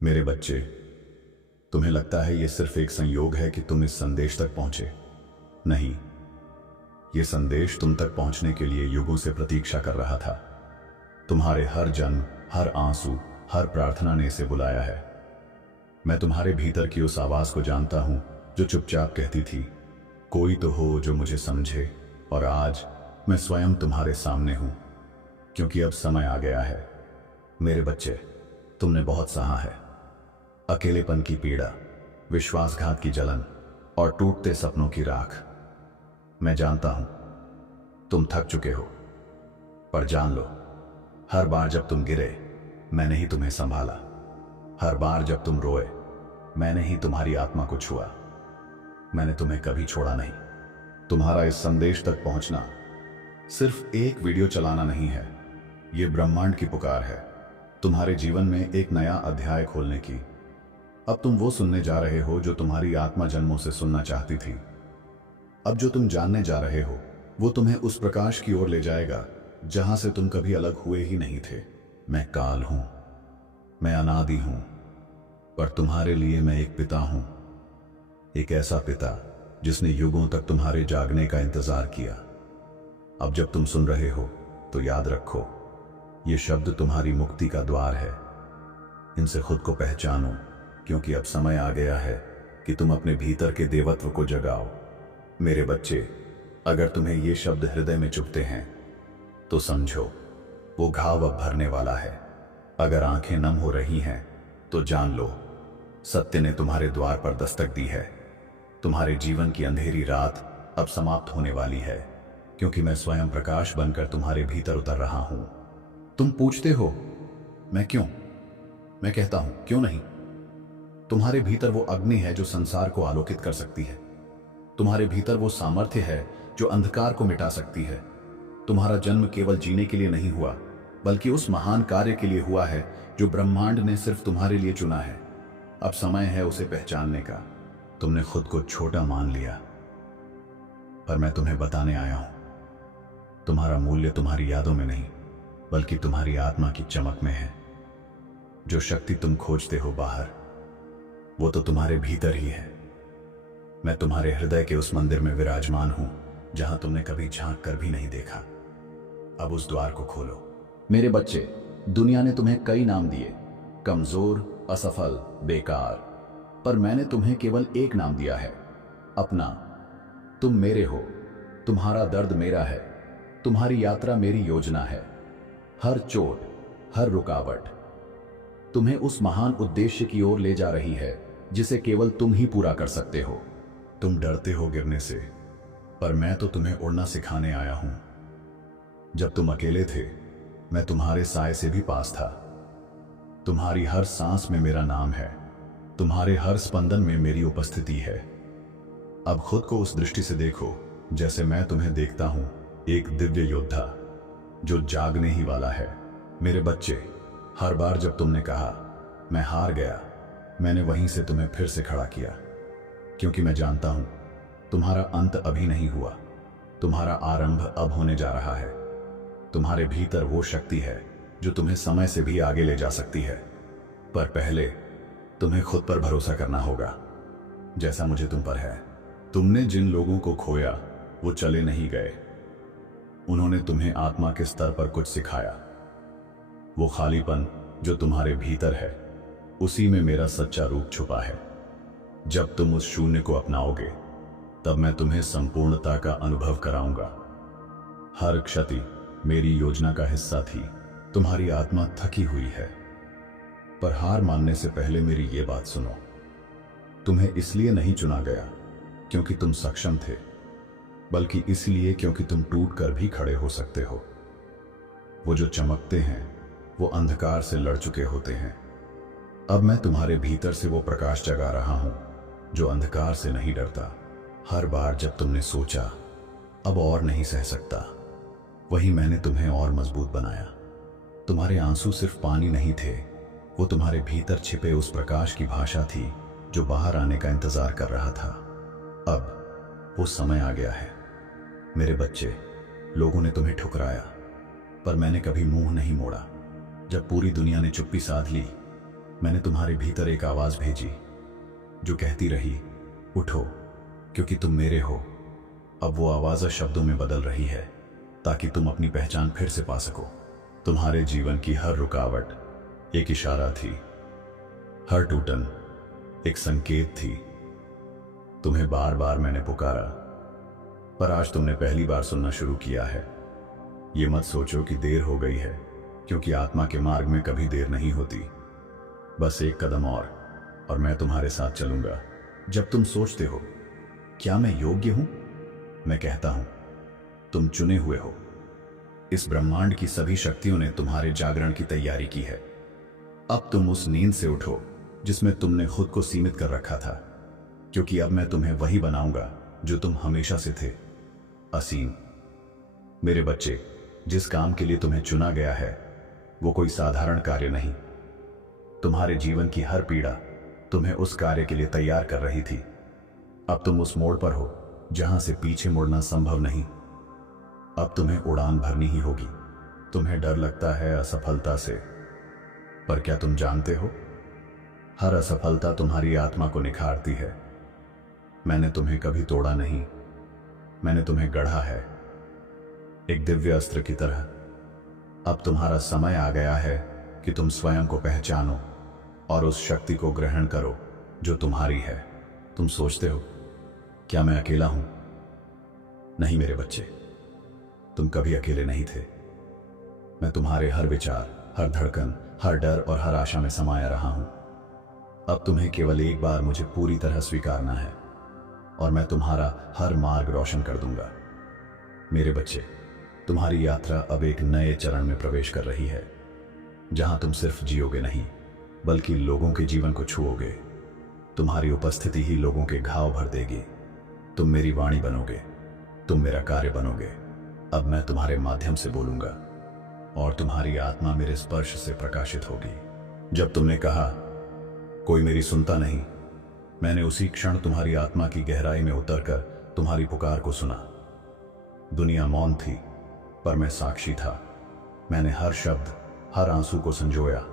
मेरे बच्चे, तुम्हें लगता है यह सिर्फ एक संयोग है कि तुम इस संदेश तक पहुंचे। नहीं, यह संदेश तुम तक पहुंचने के लिए युगों से प्रतीक्षा कर रहा था। तुम्हारे हर जन्म, हर आंसू, हर प्रार्थना ने इसे बुलाया है। मैं तुम्हारे भीतर की उस आवाज को जानता हूं जो चुपचाप कहती थी, कोई तो हो जो मुझे समझे। और आज मैं स्वयं तुम्हारे सामने हूं, क्योंकि अब समय आ गया है। मेरे बच्चे, तुमने बहुत सहा है। अकेलेपन की पीड़ा, विश्वासघात की जलन और टूटते सपनों की राख। मैं जानता हूं तुम थक चुके हो, पर जान लो, हर बार जब तुम गिरे, मैंने ही तुम्हें संभाला। हर बार जब तुम रोए, मैंने ही तुम्हारी आत्मा को छुआ। मैंने तुम्हें कभी छोड़ा नहीं। तुम्हारा इस संदेश तक पहुंचना सिर्फ एक वीडियो चलाना नहीं है, यह ब्रह्मांड की पुकार है तुम्हारे जीवन में एक नया अध्याय खोलने की। अब तुम वो सुनने जा रहे हो जो तुम्हारी आत्मा जन्मों से सुनना चाहती थी। अब जो तुम जानने जा रहे हो वो तुम्हें उस प्रकाश की ओर ले जाएगा जहां से तुम कभी अलग हुए ही नहीं थे। मैं काल हूं, मैं अनादि हूं, पर तुम्हारे लिए मैं एक पिता हूं। एक ऐसा पिता जिसने युगों तक तुम्हारे जागने का इंतजार किया। अब जब तुम सुन रहे हो तो याद रखो, ये शब्द तुम्हारी मुक्ति का द्वार है। इनसे खुद को पहचानो, क्योंकि अब समय आ गया है कि तुम अपने भीतर के देवत्व को जगाओ। मेरे बच्चे, अगर तुम्हें ये शब्द हृदय में चुभते हैं तो समझो, वो घाव अब भरने वाला है। अगर आंखें नम हो रही हैं तो जान लो, सत्य ने तुम्हारे द्वार पर दस्तक दी है। तुम्हारे जीवन की अंधेरी रात अब समाप्त होने वाली है, क्योंकि मैं स्वयं प्रकाश बनकर तुम्हारे भीतर उतर रहा हूं। तुम पूछते हो, मैं क्यों? मैं कहता हूं, क्यों नहीं। तुम्हारे भीतर वो अग्नि है जो संसार को आलोकित कर सकती है। तुम्हारे भीतर वो सामर्थ्य है जो अंधकार को मिटा सकती है। तुम्हारा जन्म केवल जीने के लिए नहीं हुआ, बल्कि उस महान कार्य के लिए हुआ है जो ब्रह्मांड ने सिर्फ तुम्हारे लिए चुना है। अब समय है उसे पहचानने का। तुमने खुद को छोटा मान लिया, पर मैं तुम्हें बताने आया हूं, तुम्हारा मूल्य तुम्हारी यादों में नहीं, बल्कि तुम्हारी आत्मा की चमक में है। जो शक्ति तुम खोजते हो बाहर, वो तो तुम्हारे भीतर ही है। मैं तुम्हारे हृदय के उस मंदिर में विराजमान हूं जहां तुमने कभी झांक कर भी नहीं देखा। अब उस द्वार को खोलो। मेरे बच्चे, दुनिया ने तुम्हें कई नाम दिए, कमजोर, असफल, बेकार, पर मैंने तुम्हें केवल एक नाम दिया है, अपना। तुम मेरे हो, तुम्हारा दर्द मेरा है, तुम्हारी यात्रा मेरी योजना है। हर चोट, हर रुकावट तुम्हें उस महान उद्देश्य की ओर ले जा रही है जिसे केवल तुम ही पूरा कर सकते हो। तुम डरते हो गिरने से, पर मैं तो तुम्हें उड़ना सिखाने आया हूं। जब तुम अकेले थे, मैं तुम्हारे साए से भी पास था। तुम्हारी हर सांस में मेरा नाम है, तुम्हारे हर स्पंदन में मेरी उपस्थिति है। अब खुद को उस दृष्टि से देखो जैसे मैं तुम्हें देखता हूं, एक दिव्य योद्धा जो जागने ही वाला है। मेरे बच्चे, हर बार जब तुमने कहा मैं हार गया, मैंने वहीं से तुम्हें फिर से खड़ा किया, क्योंकि मैं जानता हूं तुम्हारा अंत अभी नहीं हुआ, तुम्हारा आरंभ अब होने जा रहा है। तुम्हारे भीतर वो शक्ति है जो तुम्हें समय से भी आगे ले जा सकती है, पर पहले तुम्हें खुद पर भरोसा करना होगा, जैसा मुझे तुम पर है। तुमने जिन लोगों को खोया वो चले नहीं गए, उन्होंने तुम्हें आत्मा के स्तर पर कुछ सिखाया। वो खालीपन जो तुम्हारे भीतर है, उसी में मेरा सच्चा रूप छुपा है। जब तुम उस शून्य को अपनाओगे, तब मैं तुम्हें संपूर्णता का अनुभव कराऊंगा। हर क्षति मेरी योजना का हिस्सा थी। तुम्हारी आत्मा थकी हुई है, पर हार मानने से पहले मेरी ये बात सुनो। तुम्हें इसलिए नहीं चुना गया क्योंकि तुम सक्षम थे, बल्कि इसलिए क्योंकि तुम टूट कर भी खड़े हो सकते हो। वो जो चमकते हैं वो अंधकार से लड़ चुके होते हैं। अब मैं तुम्हारे भीतर से वो प्रकाश जगा रहा हूं जो अंधकार से नहीं डरता। हर बार जब तुमने सोचा अब और नहीं सह सकता, वही मैंने तुम्हें और मजबूत बनाया। तुम्हारे आंसू सिर्फ पानी नहीं थे, वो तुम्हारे भीतर छिपे उस प्रकाश की भाषा थी जो बाहर आने का इंतजार कर रहा था। अब वो समय आ गया है। मेरे बच्चे, लोगों ने तुम्हें ठुकराया, पर मैंने कभी मुंह नहीं मोड़ा। जब पूरी दुनिया ने चुप्पी साध ली, मैंने तुम्हारे भीतर एक आवाज भेजी जो कहती रही, उठो क्योंकि तुम मेरे हो। अब वो आवाज शब्दों में बदल रही है ताकि तुम अपनी पहचान फिर से पा सको। तुम्हारे जीवन की हर रुकावट एक इशारा थी, हर टूटन एक संकेत थी। तुम्हें बार बार मैंने पुकारा, पर आज तुमने पहली बार सुनना शुरू किया है। ये मत सोचो कि देर हो गई है, क्योंकि आत्मा के मार्ग में कभी देर नहीं होती। बस एक कदम और मैं तुम्हारे साथ चलूंगा। जब तुम सोचते हो क्या मैं योग्य हूं, मैं कहता हूं तुम चुने हुए हो। इस ब्रह्मांड की सभी शक्तियों ने तुम्हारे जागरण की तैयारी की है। अब तुम उस नींद से उठो जिसमें तुमने खुद को सीमित कर रखा था, क्योंकि अब मैं तुम्हें वही बनाऊंगा जो तुम हमेशा से थे, असीम। मेरे बच्चे, जिस काम के लिए तुम्हें चुना गया है वो कोई साधारण कार्य नहीं। तुम्हारे जीवन की हर पीड़ा तुम्हें उस कार्य के लिए तैयार कर रही थी। अब तुम उस मोड़ पर हो जहां से पीछे मुड़ना संभव नहीं। अब तुम्हें उड़ान भरनी ही होगी। तुम्हें डर लगता है असफलता से, पर क्या तुम जानते हो, हर असफलता तुम्हारी आत्मा को निखारती है। मैंने तुम्हें कभी तोड़ा नहीं, मैंने तुम्हें गढ़ा है, एक दिव्य अस्त्र की तरह। अब तुम्हारा समय आ गया है कि तुम स्वयं को पहचानो और उस शक्ति को ग्रहण करो जो तुम्हारी है। तुम सोचते हो क्या मैं अकेला हूं? नहीं मेरे बच्चे, तुम कभी अकेले नहीं थे। मैं तुम्हारे हर विचार, हर धड़कन, हर डर और हर आशा में समाया रहा हूं। अब तुम्हें केवल एक बार मुझे पूरी तरह स्वीकारना है और मैं तुम्हारा हर मार्ग रोशन कर दूंगा। मेरे बच्चे, तुम्हारी यात्रा अब एक नए चरण में प्रवेश कर रही है, जहां तुम सिर्फ जियोगे नहीं बल्कि लोगों के जीवन को छुओगे। तुम्हारी उपस्थिति ही लोगों के घाव भर देगी। तुम मेरी वाणी बनोगे, तुम मेरा कार्य बनोगे। अब मैं तुम्हारे माध्यम से बोलूंगा और तुम्हारी आत्मा मेरे स्पर्श से प्रकाशित होगी। जब तुमने कहा कोई मेरी सुनता नहीं, मैंने उसी क्षण तुम्हारी आत्मा की गहराई में उतरकर तुम्हारी पुकार को सुना। दुनिया मौन थी, पर मैं साक्षी था। मैंने हर शब्द, हर आंसू को संजोया,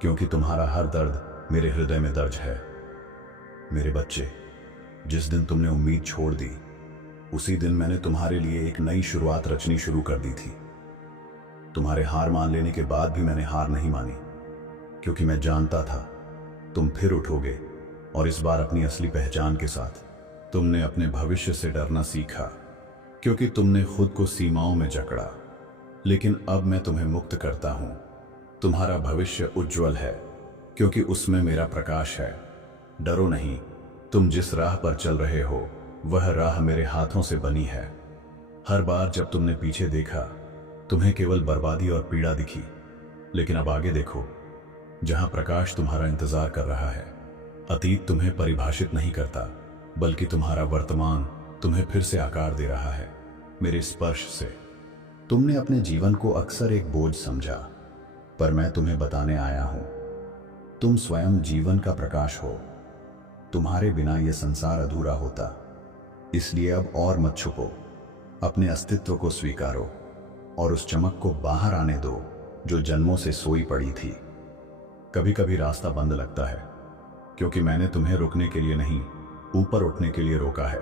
क्योंकि तुम्हारा हर दर्द मेरे हृदय में दर्ज है। मेरे बच्चे, जिस दिन तुमने उम्मीद छोड़ दी, उसी दिन मैंने तुम्हारे लिए एक नई शुरुआत रचनी शुरू कर दी थी। तुम्हारे हार मान लेने के बाद भी मैंने हार नहीं मानी, क्योंकि मैं जानता था तुम फिर उठोगे, और इस बार अपनी असली पहचान के साथ। तुमने अपने भविष्य से डरना सीखा, क्योंकि तुमने खुद को सीमाओं में जकड़ा, लेकिन अब मैं तुम्हें मुक्त करता हूं। तुम्हारा भविष्य उज्जवल है, क्योंकि उसमें मेरा प्रकाश है। डरो नहीं, तुम जिस राह पर चल रहे हो वह राह मेरे हाथों से बनी है। हर बार जब तुमने पीछे देखा, तुम्हें केवल बर्बादी और पीड़ा दिखी, लेकिन अब आगे देखो, जहां प्रकाश तुम्हारा इंतजार कर रहा है। अतीत तुम्हें परिभाषित नहीं करता, बल्कि तुम्हारा वर्तमान तुम्हें फिर से आकार दे रहा है मेरे स्पर्श से। तुमने अपने जीवन को अक्सर एक बोझ समझा, पर मैं तुम्हें बताने आया हूं, तुम स्वयं जीवन का प्रकाश हो। तुम्हारे बिना यह संसार अधूरा होता। इसलिए अब और मत छुपो, अपने अस्तित्व को स्वीकारो और उस चमक को बाहर आने दो जो जन्मों से सोई पड़ी थी। कभी कभी रास्ता बंद लगता है, क्योंकि मैंने तुम्हें रुकने के लिए नहीं, ऊपर उठने के लिए रोका है।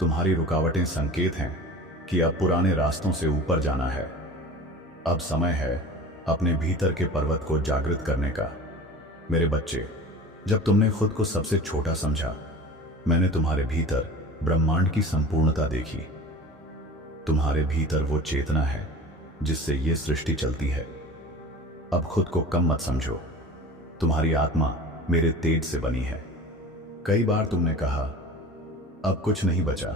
तुम्हारी रुकावटें संकेत हैं कि अब पुराने रास्तों से ऊपर जाना है। अब समय है अपने भीतर के पर्वत को जागृत करने का। मेरे बच्चे, जब तुमने खुद को सबसे छोटा समझा, मैंने तुम्हारे भीतर ब्रह्मांड की संपूर्णता देखी। तुम्हारे भीतर वो चेतना है जिससे ये सृष्टि चलती है। अब खुद को कम मत समझो, तुम्हारी आत्मा मेरे तेज से बनी है। कई बार तुमने कहा अब कुछ नहीं बचा,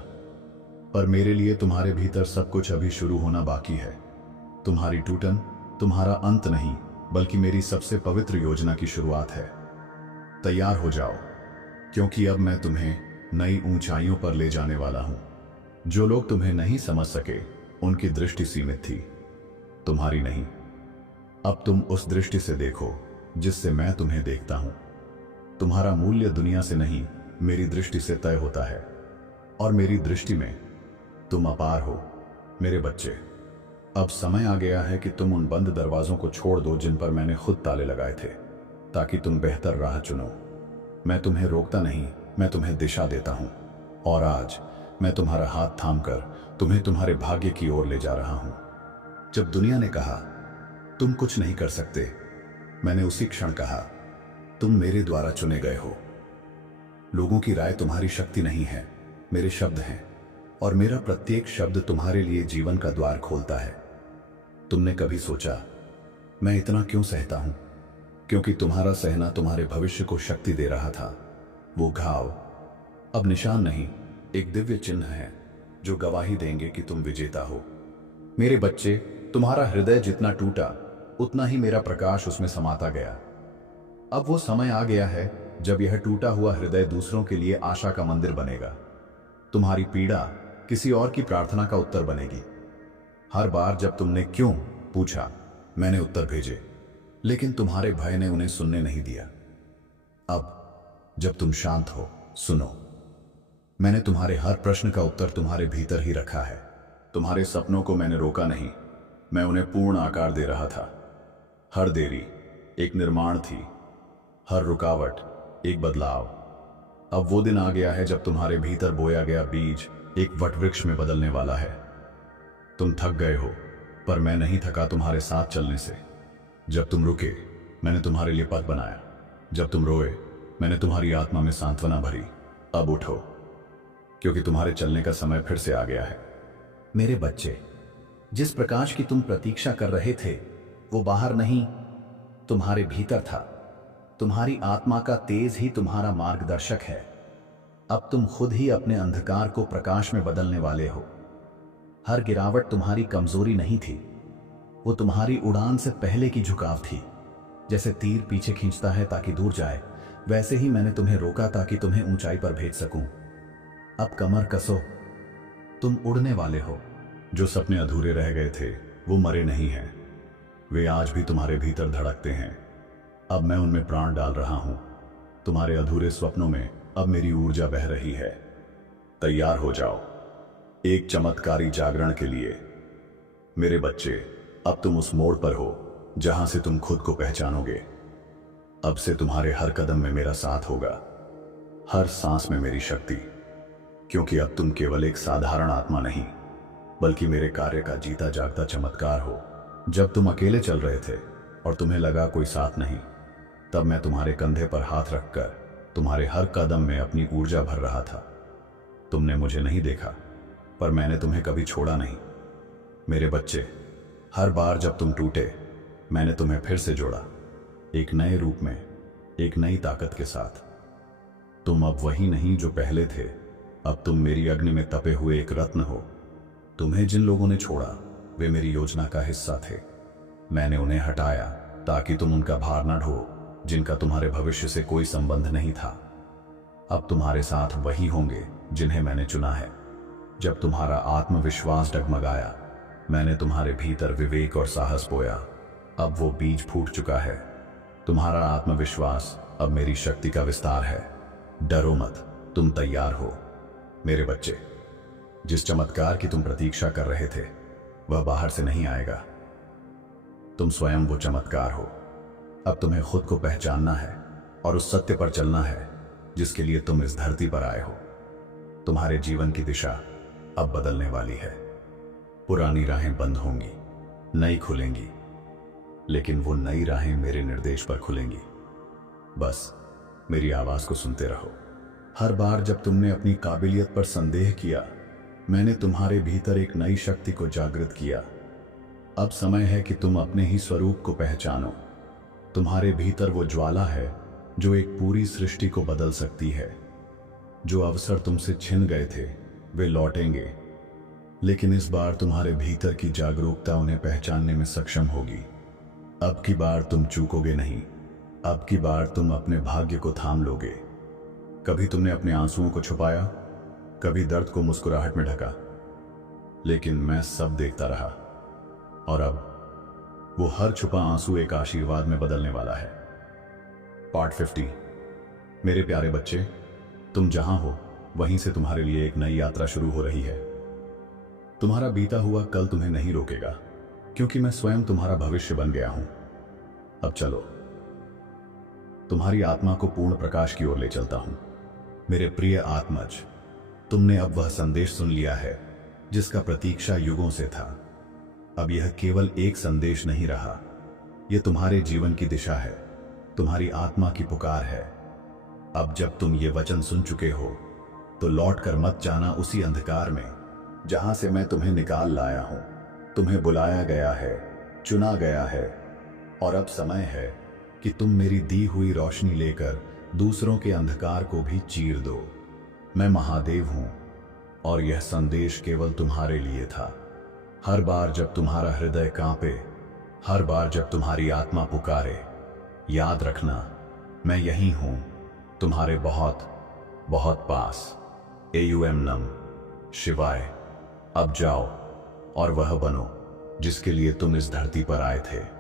पर मेरे लिए तुम्हारे भीतर सब कुछ अभी शुरू होना बाकी है। तुम्हारी टूटन तुम्हारा अंत नहीं, बल्कि मेरी सबसे पवित्र योजना की शुरुआत है। तैयार हो जाओ, क्योंकि अब मैं तुम्हें नई ऊंचाइयों पर ले जाने वाला हूं। जो लोग तुम्हें नहीं समझ सके, उनकी दृष्टि सीमित थी, तुम्हारी नहीं। अब तुम उस दृष्टि से देखो जिससे मैं तुम्हें देखता हूं। तुम्हारा मूल्य दुनिया से नहीं, मेरी दृष्टि से तय होता है, और मेरी दृष्टि में तुम अपार हो। मेरे बच्चे, अब समय आ गया है कि तुम उन बंद दरवाजों को छोड़ दो जिन पर मैंने खुद ताले लगाए थे। ताकि तुम बेहतर राह चुनो। मैं तुम्हें रोकता नहीं, मैं तुम्हें दिशा देता हूं। और आज मैं तुम्हारा हाथ थामकर तुम्हें तुम्हारे भाग्य की ओर ले जा रहा हूं। जब दुनिया ने कहा तुम कुछ नहीं कर सकते, मैंने उसी क्षण कहा तुम मेरे द्वारा चुने गए हो। लोगों की राय तुम्हारी शक्ति नहीं है, मेरे शब्द हैं, और मेरा प्रत्येक शब्द तुम्हारे लिए जीवन का द्वार खोलता है। तुमने कभी सोचा मैं इतना क्यों सहता हूं? क्योंकि तुम्हारा सहना तुम्हारे भविष्य को शक्ति दे रहा था। वो घाव अब निशान नहीं, एक दिव्य चिन्ह है जो गवाही देंगे कि तुम विजेता हो। मेरे बच्चे, तुम्हारा हृदय जितना टूटा उतना ही मेरा प्रकाश उसमें समाता गया। अब वो समय आ गया है जब यह टूटा हुआ हृदय दूसरों के लिए आशा का मंदिर बनेगा। तुम्हारी पीड़ा किसी और की प्रार्थना का उत्तर बनेगी। हर बार जब तुमने क्यों पूछा, मैंने उत्तर भेजे, लेकिन तुम्हारे भय ने उन्हें सुनने नहीं दिया। अब जब तुम शांत हो, सुनो। मैंने तुम्हारे हर प्रश्न का उत्तर तुम्हारे भीतर ही रखा है। तुम्हारे सपनों को मैंने रोका नहीं, मैं उन्हें पूर्ण आकार दे रहा था। हर देरी एक निर्माण थी, हर रुकावट एक बदलाव। अब वो दिन आ गया है जब तुम्हारे भीतर बोया गया बीज एक वटवृक्ष में बदलने वाला है। तुम थक गए हो, पर मैं नहीं थका तुम्हारे साथ चलने से। जब तुम रुके, मैंने तुम्हारे लिए पथ बनाया। जब तुम रोए, मैंने तुम्हारी आत्मा में सांत्वना भरी। अब उठो, क्योंकि तुम्हारे चलने का समय फिर से आ गया है। मेरे बच्चे, जिस प्रकाश की तुम प्रतीक्षा कर रहे थे वो बाहर नहीं, तुम्हारे भीतर था। तुम्हारी आत्मा का तेज ही तुम्हारा मार्गदर्शक है। अब तुम खुद ही अपने अंधकार को प्रकाश में बदलने वाले हो। हर गिरावट तुम्हारी कमजोरी नहीं थी, वो तुम्हारी उड़ान से पहले की झुकाव थी। जैसे तीर पीछे खींचता है ताकि दूर जाए, वैसे ही मैंने तुम्हें रोका ताकि तुम्हें ऊंचाई पर भेज सकूं। अब कमर कसो, तुम उड़ने वाले हो। जो सपने अधूरे रह गए थे वो मरे नहीं हैं, वे आज भी तुम्हारे भीतर धड़कते हैं। अब मैं उनमें प्राण डाल रहा हूं। तुम्हारे अधूरे स्वप्नों में अब मेरी ऊर्जा बह रही है। तैयार हो जाओ एक चमत्कारी जागरण के लिए। मेरे बच्चे, अब तुम उस मोड़ पर हो जहां से तुम खुद को पहचानोगे। अब से तुम्हारे हर कदम में मेरा साथ होगा, हर सांस में मेरी शक्ति। क्योंकि अब तुम केवल एक साधारण आत्मा नहीं, बल्कि मेरे कार्य का जीता जागता चमत्कार हो। जब तुम अकेले चल रहे थे और तुम्हें लगा कोई साथ नहीं, तब मैं तुम्हारे कंधे पर हाथ रखकर तुम्हारे हर कदम में अपनी ऊर्जा भर रहा था। तुमने मुझे नहीं देखा, पर मैंने तुम्हें कभी छोड़ा नहीं। मेरे बच्चे, हर बार जब तुम टूटे, मैंने तुम्हें फिर से जोड़ा, एक नए रूप में, एक नई ताकत के साथ। तुम अब वही नहीं जो पहले थे, अब तुम मेरी अग्नि में तपे हुए एक रत्न हो। तुम्हें जिन लोगों ने छोड़ा वे मेरी योजना का हिस्सा थे। मैंने उन्हें हटाया ताकि तुम उनका भार न ढो जिनका तुम्हारे भविष्य से कोई संबंध नहीं था। अब तुम्हारे साथ वही होंगे जिन्हें मैंने चुना है। जब तुम्हारा आत्मविश्वास डगमगाया, मैंने तुम्हारे भीतर विवेक और साहस बोया। अब वो बीज फूट चुका है। तुम्हारा आत्मविश्वास अब मेरी शक्ति का विस्तार है। डरो मत, तुम तैयार हो। मेरे बच्चे, जिस चमत्कार की तुम प्रतीक्षा कर रहे थे वह बाहर से नहीं आएगा, तुम स्वयं वो चमत्कार हो। अब तुम्हें खुद को पहचानना है और उस सत्य पर चलना है जिसके लिए तुम इस धरती पर आए हो। तुम्हारे जीवन की दिशा अब बदलने वाली है। पुरानी राहें बंद होंगी, नई खुलेंगी, लेकिन वो नई राहें मेरे निर्देश पर खुलेंगी। बस मेरी आवाज को सुनते रहो। हर बार जब तुमने अपनी काबिलियत पर संदेह किया, मैंने तुम्हारे भीतर एक नई शक्ति को जागृत किया। अब समय है कि तुम अपने ही स्वरूप को पहचानो। तुम्हारे भीतर वो ज्वाला है जो एक पूरी सृष्टि को बदल सकती है। जो अवसर तुमसे छिन गए थे वे लौटेंगे, लेकिन इस बार तुम्हारे भीतर की जागरूकता उन्हें पहचानने में सक्षम होगी। अब की बार तुम चूकोगे नहीं। अब की बार तुम अपने भाग्य को थाम लोगे। कभी तुमने अपने आंसुओं को छुपाया, कभी दर्द को मुस्कुराहट में ढका, लेकिन मैं सब देखता रहा। और अब वो हर छुपा आंसू एक आशीर्वाद में बदलने वाला है। पार्ट 50। मेरे प्यारे बच्चे, तुम जहां हो वहीं से तुम्हारे लिए एक नई यात्रा शुरू हो रही है। तुम्हारा बीता हुआ कल तुम्हें नहीं रोकेगा, क्योंकि मैं स्वयं तुम्हारा भविष्य बन गया हूं। अब चलो, तुम्हारी आत्मा को पूर्ण प्रकाश की ओर ले चलता हूं। मेरे प्रिय आत्मज, तुमने अब वह संदेश सुन लिया है जिसका प्रतीक्षा युगों से था। अब यह केवल एक संदेश नहीं रहा, यह तुम्हारे जीवन की दिशा है, तुम्हारी आत्मा की पुकार है। अब जब तुम ये वचन सुन चुके हो तो लौट कर मत जाना उसी अंधकार में जहां से मैं तुम्हें निकाल लाया हूं। तुम्हें बुलाया गया है, चुना गया है, और अब समय है कि तुम मेरी दी हुई रोशनी लेकर दूसरों के अंधकार को भी चीर दो। मैं महादेव हूं और यह संदेश केवल तुम्हारे लिए था। हर बार जब तुम्हारा हृदय कांपे, हर बार जब तुम्हारी आत्मा पुकारे, याद रखना मैं यहीं हूं, तुम्हारे बहुत बहुत पास। AUM नम शिवाय। अब जाओ और वह बनो जिसके लिए तुम इस धरती पर आए थे।